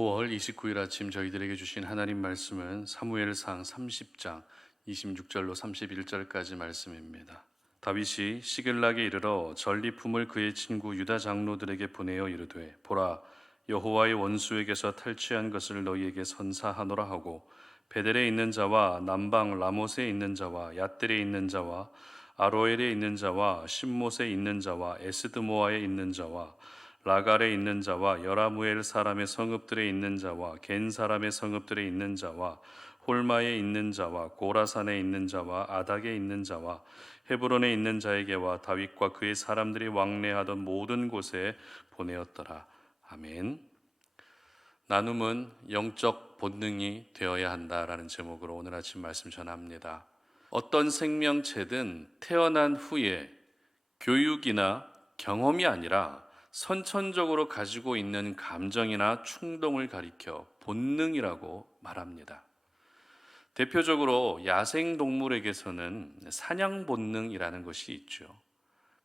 5월 29일 아침 저희들에게 주신 하나님 말씀은 사무엘상 30장 26절로 31절까지 말씀입니다. 다윗이 시글락에 이르러 전리품을 그의 친구 유다 장로들에게 보내어 이르되 보라 여호와의 원수에게서 탈취한 것을 너희에게 선사하노라 하고 베델에 있는 자와 남방 라못에 있는 자와 얏들에 있는 자와 아로엘에 있는 자와 신못에 있는 자와 에스드모아에 있는 자와 라갈에 있는 자와 여라무엘 사람의 성읍들에 있는 자와 겐 사람의 성읍들에 있는 자와 홀마에 있는 자와 고라산에 있는 자와 아닥에 있는 자와 헤브론에 있는 자에게와 다윗과 그의 사람들이 왕래하던 모든 곳에 보내었더라. 아멘. 나눔은 영적 본능이 되어야 한다라는 제목으로 오늘 아침 말씀 전합니다. 어떤 생명체든 태어난 후에 교육이나 경험이 아니라 선천적으로 가지고 있는 감정이나 충동을 가리켜 본능이라고 말합니다. 대표적으로 야생 동물에게서는 사냥 본능이라는 것이 있죠.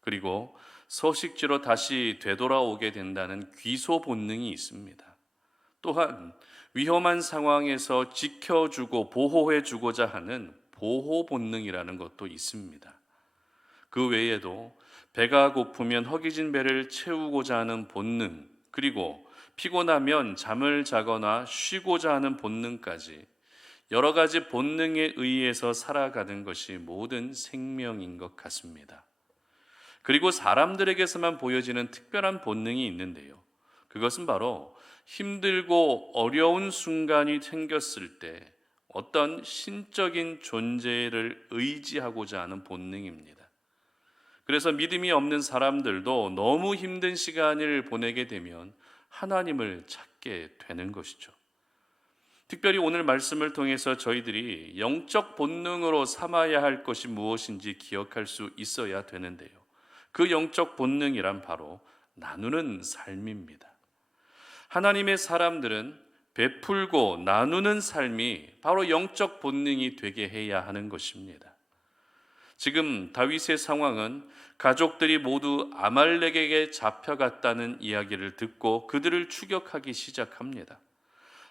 그리고 서식지로 다시 되돌아오게 된다는 귀소 본능이 있습니다. 또한 위험한 상황에서 지켜주고 보호해주고자 하는 보호 본능이라는 것도 있습니다. 그 외에도 배가 고프면 허기진 배를 채우고자 하는 본능, 그리고 피곤하면 잠을 자거나 쉬고자 하는 본능까지 여러 가지 본능에 의해서 살아가는 것이 모든 생명인 것 같습니다. 그리고 사람들에게서만 보여지는 특별한 본능이 있는데요. 그것은 바로 힘들고 어려운 순간이 생겼을 때 어떤 신적인 존재를 의지하고자 하는 본능입니다. 그래서 믿음이 없는 사람들도 너무 힘든 시간을 보내게 되면 하나님을 찾게 되는 것이죠. 특별히 오늘 말씀을 통해서 저희들이 영적 본능으로 삼아야 할 것이 무엇인지 기억할 수 있어야 되는데요. 그 영적 본능이란 바로 나누는 삶입니다. 하나님의 사람들은 베풀고 나누는 삶이 바로 영적 본능이 되게 해야 하는 것입니다. 지금 다윗의 상황은 가족들이 모두 아말렉에게 잡혀갔다는 이야기를 듣고 그들을 추격하기 시작합니다.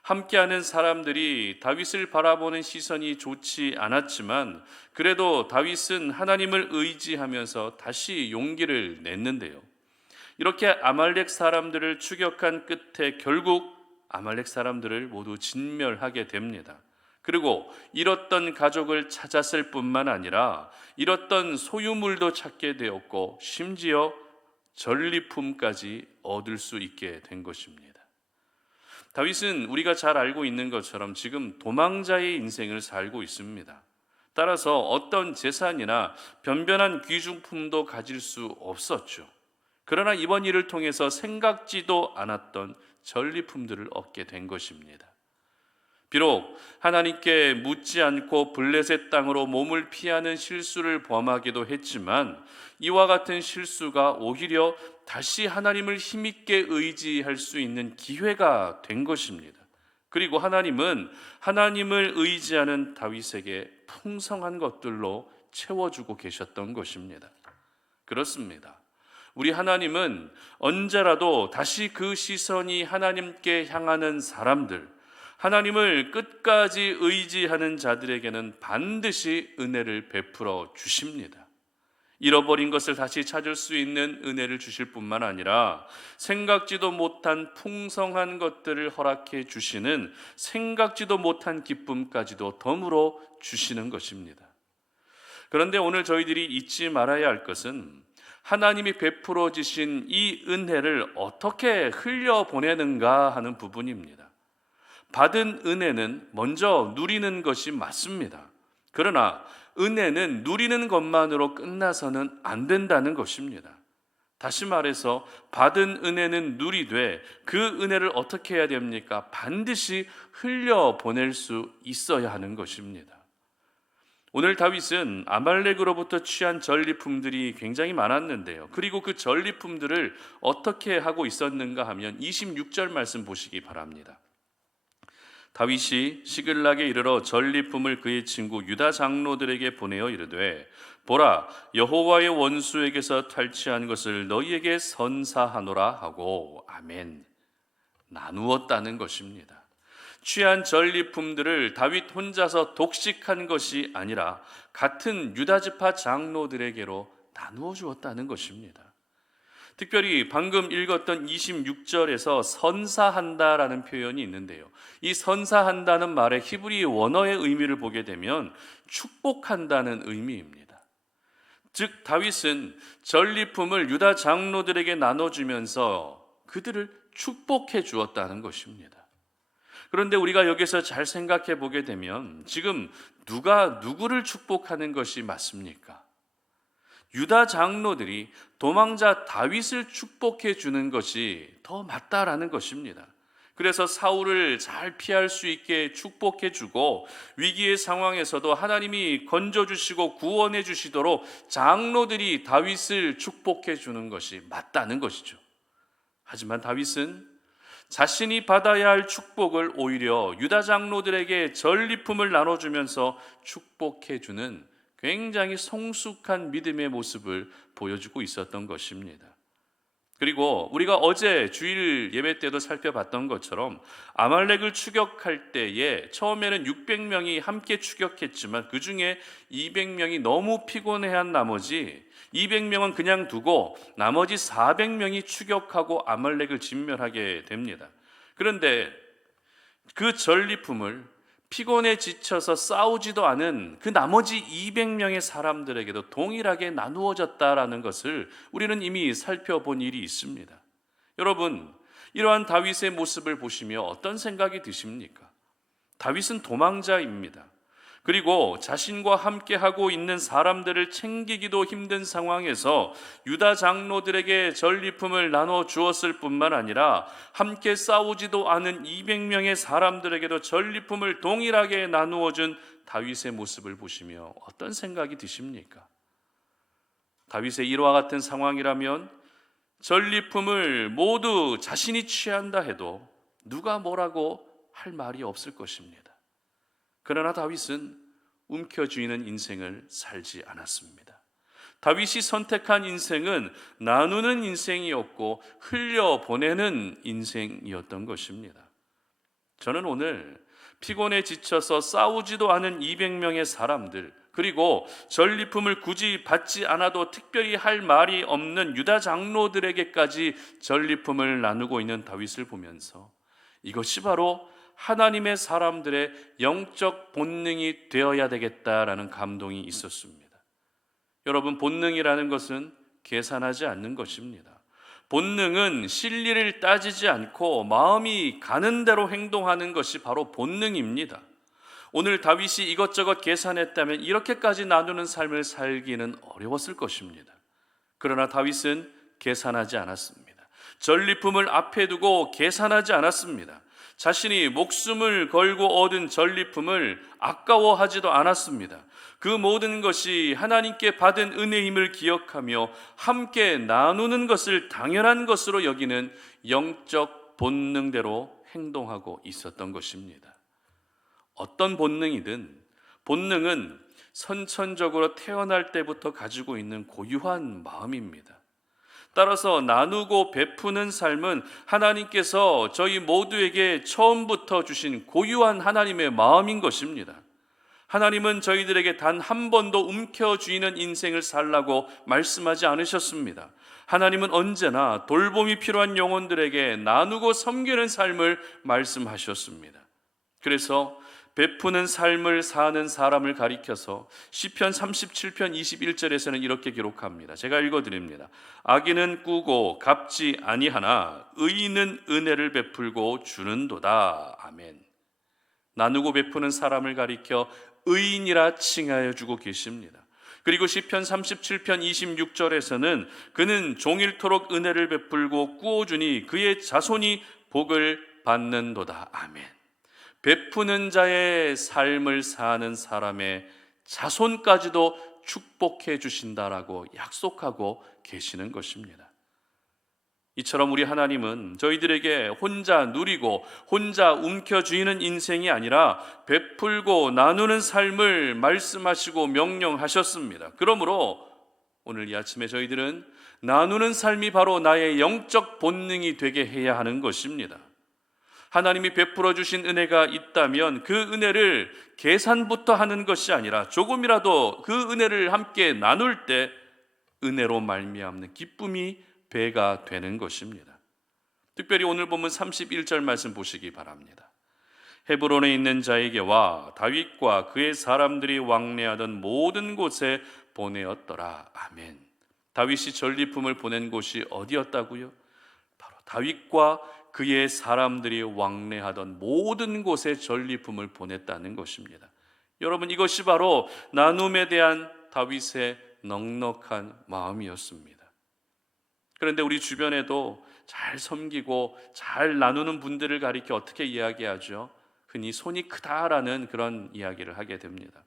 함께하는 사람들이 다윗을 바라보는 시선이 좋지 않았지만 그래도 다윗은 하나님을 의지하면서 다시 용기를 냈는데요. 이렇게 아말렉 사람들을 추격한 끝에 결국 아말렉 사람들을 모두 진멸하게 됩니다. 그리고 잃었던 가족을 찾았을 뿐만 아니라 잃었던 소유물도 찾게 되었고 심지어 전리품까지 얻을 수 있게 된 것입니다. 다윗은 우리가 잘 알고 있는 것처럼 지금 도망자의 인생을 살고 있습니다. 따라서 어떤 재산이나 변변한 귀중품도 가질 수 없었죠. 그러나 이번 일을 통해서 생각지도 않았던 전리품들을 얻게 된 것입니다. 비록 하나님께 묻지 않고 블레셋 땅으로 몸을 피하는 실수를 범하기도 했지만 이와 같은 실수가 오히려 다시 하나님을 힘있게 의지할 수 있는 기회가 된 것입니다. 그리고 하나님은 하나님을 의지하는 다윗에게 풍성한 것들로 채워주고 계셨던 것입니다. 그렇습니다. 우리 하나님은 언제라도 다시 그 시선이 하나님께 향하는 사람들, 하나님을 끝까지 의지하는 자들에게는 반드시 은혜를 베풀어 주십니다. 잃어버린 것을 다시 찾을 수 있는 은혜를 주실 뿐만 아니라 생각지도 못한 풍성한 것들을 허락해 주시는 생각지도 못한 기쁨까지도 덤으로 주시는 것입니다. 그런데 오늘 저희들이 잊지 말아야 할 것은 하나님이 베풀어 주신 이 은혜를 어떻게 흘려보내는가 하는 부분입니다. 받은 은혜는 먼저 누리는 것이 맞습니다. 그러나 은혜는 누리는 것만으로 끝나서는 안 된다는 것입니다. 다시 말해서 받은 은혜는 누리되 그 은혜를 어떻게 해야 됩니까? 반드시 흘려보낼 수 있어야 하는 것입니다. 오늘 다윗은 아말렉으로부터 취한 전리품들이 굉장히 많았는데요. 그리고 그 전리품들을 어떻게 하고 있었는가 하면 26절 말씀 보시기 바랍니다. 다윗이 시글락에 이르러 전리품을 그의 친구 유다 장로들에게 보내어 이르되 보라 여호와의 원수에게서 탈취한 것을 너희에게 선사하노라 하고 아멘. 나누었다는 것입니다. 취한 전리품들을 다윗 혼자서 독식한 것이 아니라 같은 유다지파 장로들에게로 나누어 주었다는 것입니다. 특별히 방금 읽었던 26절에서 선사한다라는 표현이 있는데요. 이 선사한다는 말의 히브리 원어의 의미를 보게 되면 축복한다는 의미입니다. 즉 다윗은 전리품을 유다 장로들에게 나눠주면서 그들을 축복해 주었다는 것입니다. 그런데 우리가 여기서 잘 생각해 보게 되면 지금 누가 누구를 축복하는 것이 맞습니까? 유다 장로들이 도망자 다윗을 축복해 주는 것이 더 맞다라는 것입니다. 그래서 사울을 잘 피할 수 있게 축복해 주고 위기의 상황에서도 하나님이 건져 주시고 구원해 주시도록 장로들이 다윗을 축복해 주는 것이 맞다는 것이죠. 하지만 다윗은 자신이 받아야 할 축복을 오히려 유다 장로들에게 전리품을 나눠주면서 축복해 주는 굉장히 성숙한 믿음의 모습을 보여주고 있었던 것입니다. 그리고 우리가 어제 주일 예배 때도 살펴봤던 것처럼 아말렉을 추격할 때에 처음에는 600명이 함께 추격했지만 그 중에 200명이 너무 피곤해한 나머지 200명은 그냥 두고 나머지 400명이 추격하고 아말렉을 진멸하게 됩니다. 그런데 그 전리품을 피곤에 지쳐서 싸우지도 않은 그 나머지 200명의 사람들에게도 동일하게 나누어졌다라는 것을 우리는 이미 살펴본 일이 있습니다. 여러분, 이러한 다윗의 모습을 보시며 어떤 생각이 드십니까? 다윗은 도망자입니다. 그리고 자신과 함께하고 있는 사람들을 챙기기도 힘든 상황에서 유다 장로들에게 전리품을 나눠 주었을 뿐만 아니라 함께 싸우지도 않은 200명의 사람들에게도 전리품을 동일하게 나누어 준 다윗의 모습을 보시며 어떤 생각이 드십니까? 다윗의 이와 같은 상황이라면 전리품을 모두 자신이 취한다 해도 누가 뭐라고 할 말이 없을 것입니다. 그러나 다윗은 움켜쥐는 인생을 살지 않았습니다. 다윗이 선택한 인생은 나누는 인생이었고 흘려보내는 인생이었던 것입니다. 저는 오늘 피곤에 지쳐서 싸우지도 않은 200명의 사람들, 그리고 전리품을 굳이 받지 않아도 특별히 할 말이 없는 유다 장로들에게까지 전리품을 나누고 있는 다윗을 보면서 이것이 바로 하나님의 사람들의 영적 본능이 되어야 되겠다라는 감동이 있었습니다. 여러분, 본능이라는 것은 계산하지 않는 것입니다. 본능은 실리를 따지지 않고 마음이 가는 대로 행동하는 것이 바로 본능입니다. 오늘 다윗이 이것저것 계산했다면 이렇게까지 나누는 삶을 살기는 어려웠을 것입니다. 그러나 다윗은 계산하지 않았습니다. 전리품을 앞에 두고 계산하지 않았습니다. 자신이 목숨을 걸고 얻은 전리품을 아까워하지도 않았습니다. 그 모든 것이 하나님께 받은 은혜임을 기억하며 함께 나누는 것을 당연한 것으로 여기는 영적 본능대로 행동하고 있었던 것입니다. 어떤 본능이든 본능은 선천적으로 태어날 때부터 가지고 있는 고유한 마음입니다. 따라서 나누고 베푸는 삶은 하나님께서 저희 모두에게 처음부터 주신 고유한 하나님의 마음인 것입니다. 하나님은 저희들에게 단 한 번도 움켜쥐는 인생을 살라고 말씀하지 않으셨습니다. 하나님은 언제나 돌봄이 필요한 영혼들에게 나누고 섬기는 삶을 말씀하셨습니다. 그래서 베푸는 삶을 사는 사람을 가리켜서 시편 37편 21절에서는 이렇게 기록합니다. 제가 읽어드립니다. 악인은 꾸고 갚지 아니하나 의인은 은혜를 베풀고 주는도다. 아멘. 나누고 베푸는 사람을 가리켜 의인이라 칭하여 주고 계십니다. 그리고 시편 37편 26절에서는 그는 종일토록 은혜를 베풀고 꾸어주니 그의 자손이 복을 받는도다. 아멘. 베푸는 자의 삶을 사는 사람의 자손까지도 축복해 주신다라고 약속하고 계시는 것입니다. 이처럼 우리 하나님은 저희들에게 혼자 누리고 혼자 움켜쥐는 인생이 아니라 베풀고 나누는 삶을 말씀하시고 명령하셨습니다. 그러므로 오늘 이 아침에 저희들은 나누는 삶이 바로 나의 영적 본능이 되게 해야 하는 것입니다. 하나님이 베풀어 주신 은혜가 있다면 그 은혜를 계산부터 하는 것이 아니라 조금이라도 그 은혜를 함께 나눌 때 은혜로 말미암는 기쁨이 배가 되는 것입니다. 특별히 오늘 본문 31절 말씀 보시기 바랍니다. 헤브론에 있는 자에게와 다윗과 그의 사람들이 왕래하던 모든 곳에 보내었더라. 아멘. 다윗이 전리품을 보낸 곳이 어디였다고요? 바로 다윗과 그의 사람들이 왕래하던 모든 곳에 전리품을 보냈다는 것입니다. 여러분, 이것이 바로 나눔에 대한 다윗의 넉넉한 마음이었습니다. 그런데 우리 주변에도 잘 섬기고 잘 나누는 분들을 가리켜 어떻게 이야기하죠? 흔히 손이 크다라는 그런 이야기를 하게 됩니다.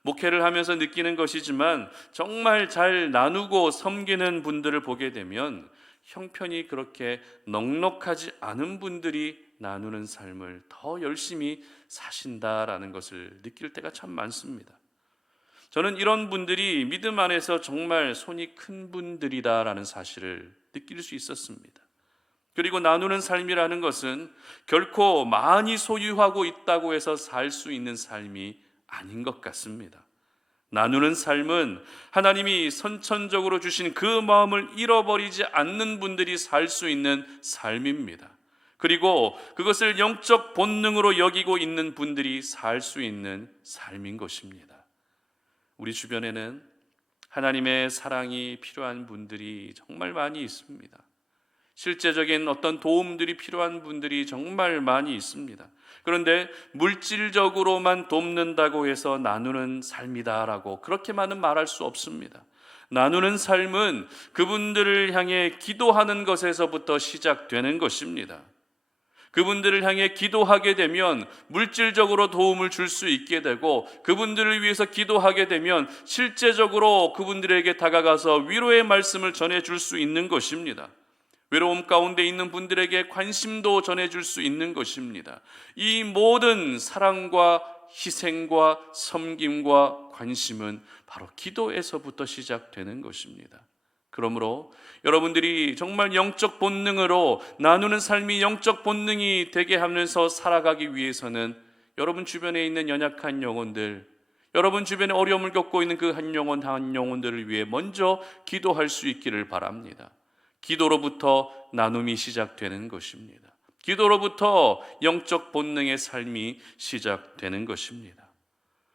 목회를 하면서 느끼는 것이지만 정말 잘 나누고 섬기는 분들을 보게 되면 형편이 그렇게 넉넉하지 않은 분들이 나누는 삶을 더 열심히 사신다라는 것을 느낄 때가 참 많습니다. 저는 이런 분들이 믿음 안에서 정말 손이 큰 분들이다라는 사실을 느낄 수 있었습니다. 그리고 나누는 삶이라는 것은 결코 많이 소유하고 있다고 해서 살 수 있는 삶이 아닌 것 같습니다. 나누는 삶은 하나님이 선천적으로 주신 그 마음을 잃어버리지 않는 분들이 살 수 있는 삶입니다. 그리고 그것을 영적 본능으로 여기고 있는 분들이 살 수 있는 삶인 것입니다. 우리 주변에는 하나님의 사랑이 필요한 분들이 정말 많이 있습니다. 실제적인 어떤 도움들이 필요한 분들이 정말 많이 있습니다. 그런데 물질적으로만 돕는다고 해서 나누는 삶이다라고 그렇게만은 말할 수 없습니다. 나누는 삶은 그분들을 향해 기도하는 것에서부터 시작되는 것입니다. 그분들을 향해 기도하게 되면 물질적으로 도움을 줄 수 있게 되고, 그분들을 위해서 기도하게 되면 실제적으로 그분들에게 다가가서 위로의 말씀을 전해줄 수 있는 것입니다. 외로움 가운데 있는 분들에게 관심도 전해줄 수 있는 것입니다. 이 모든 사랑과 희생과 섬김과 관심은 바로 기도에서부터 시작되는 것입니다. 그러므로 여러분들이 정말 영적 본능으로 나누는 삶이 영적 본능이 되게 하면서 살아가기 위해서는 여러분 주변에 있는 연약한 영혼들, 여러분 주변에 어려움을 겪고 있는 그 한 영혼 한 영혼들을 위해 먼저 기도할 수 있기를 바랍니다. 기도로부터 나눔이 시작되는 것입니다. 기도로부터 영적 본능의 삶이 시작되는 것입니다.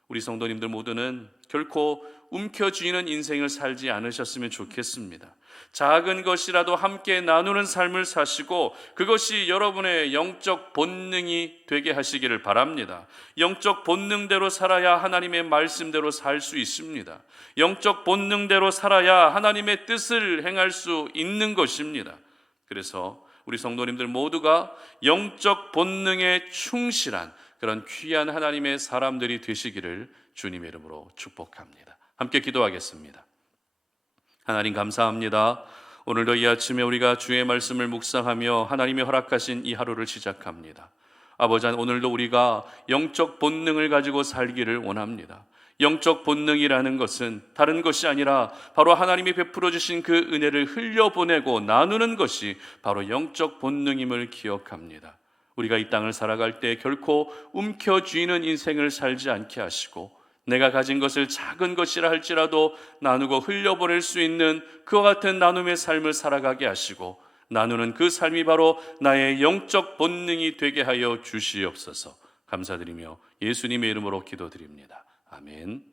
우리 성도님들 모두는 결코 움켜쥐는 인생을 살지 않으셨으면 좋겠습니다. 작은 것이라도 함께 나누는 삶을 사시고 그것이 여러분의 영적 본능이 되게 하시기를 바랍니다. 영적 본능대로 살아야 하나님의 말씀대로 살 수 있습니다. 영적 본능대로 살아야 하나님의 뜻을 행할 수 있는 것입니다. 그래서 우리 성도님들 모두가 영적 본능에 충실한 그런 귀한 하나님의 사람들이 되시기를 주님의 이름으로 축복합니다. 함께 기도하겠습니다. 하나님 감사합니다. 오늘도 이 아침에 우리가 주의 말씀을 묵상하며 하나님이 허락하신 이 하루를 시작합니다. 아버지, 오늘도 우리가 영적 본능을 가지고 살기를 원합니다. 영적 본능이라는 것은 다른 것이 아니라 바로 하나님이 베풀어 주신 그 은혜를 흘려보내고 나누는 것이 바로 영적 본능임을 기억합니다. 우리가 이 땅을 살아갈 때 결코 움켜쥐는 인생을 살지 않게 하시고, 내가 가진 것을 작은 것이라 할지라도 나누고 흘려보낼 수 있는 그와 같은 나눔의 삶을 살아가게 하시고, 나누는 그 삶이 바로 나의 영적 본능이 되게 하여 주시옵소서. 감사드리며 예수님의 이름으로 기도드립니다. 아멘.